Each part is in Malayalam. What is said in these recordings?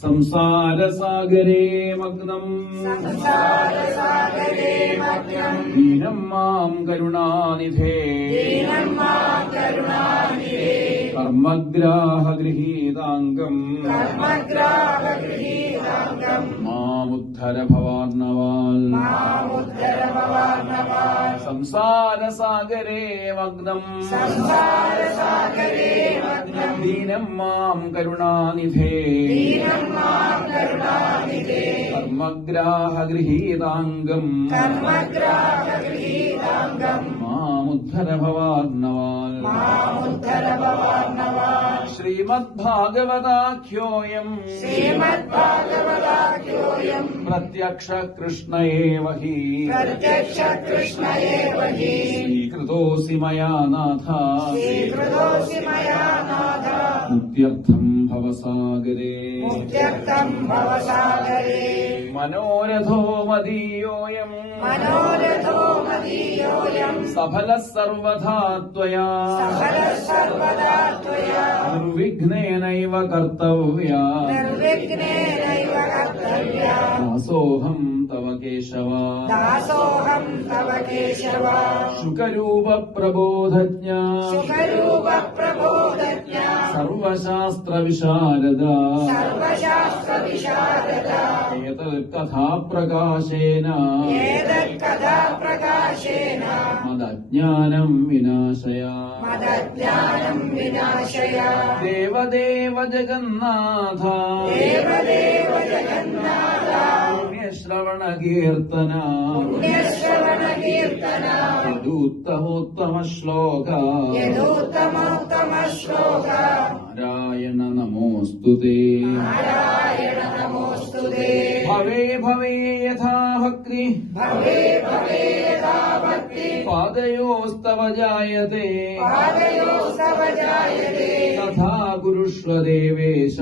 സംസാരസാഗരേ മഗ്നം ദീനം മാം കരുണാനിധേ കർമ്മഗ്രാഹഗൃഹീതാംഗം മാമുദ്ധര ഭവാർണവാൽ സംസാരസാഗരേ മഗ്നം ദീനം മാം കരുണാനിധേ കർമ്മഗ്രാഹഗൃഹീതാംഗം മാമുദ്ധര ഭവാർണവാൽ ശ്രീമദ്ഭാഗവതാഖ്യോയം പ്രത്യക്ഷ കൃഷ്ണ ഏവ ഹി സ്വീകൃതോऽസി മയാ നാഥ മുക്ത്യർത്ഥം ഭവസാഗരേ മനോരഥോ മദീയോയം സഫലഃ സർവഥാ ത്വയാ നിർവിഘ്നേനൈവ കർത്തവ്യാ ദാസോഹം തവ കേശവ ശുകരൂപ പ്രബോധജ്ഞ സർവശാസ്ത്ര വിശാരദ ഏതത്കഥാപ്രകാശേന മദജ്ഞാനം വിനാശയ ദേവദേവ ജഗന്നാഥ പുണ്യശ്രവണ കീർത്തന യദുത്തമോത്തമ ശ്ലോക നാരായണ നമോസ്തുതേ ഭവേ ഭവേ യഥാ ഭക്തി പാദയോസ്തവ ജായത്തെ തഥാ കുരുഷ്വ ദേവേശ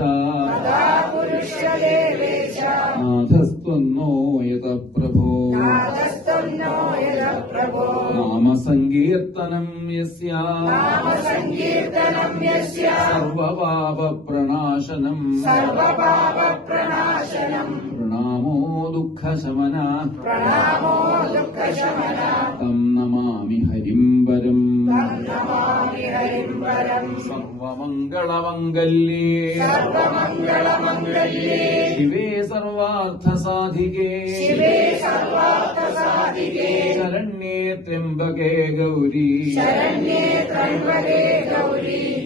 നാഥസ്ത്വന്നോ യത പ്രഭോ നാമസങ്കീർത്തനം യസ്യ സർവപാപ പ്രണാശനം പ്രണാമോ ദുഃഖശമന തം നമാമി ഹരിം വരം സർവമംഗളമംഗല്യേ ശിവേ സർവാർത്ഥസാധികേ ശരണ്യേ ത്രയംബകേ ഗൗരീ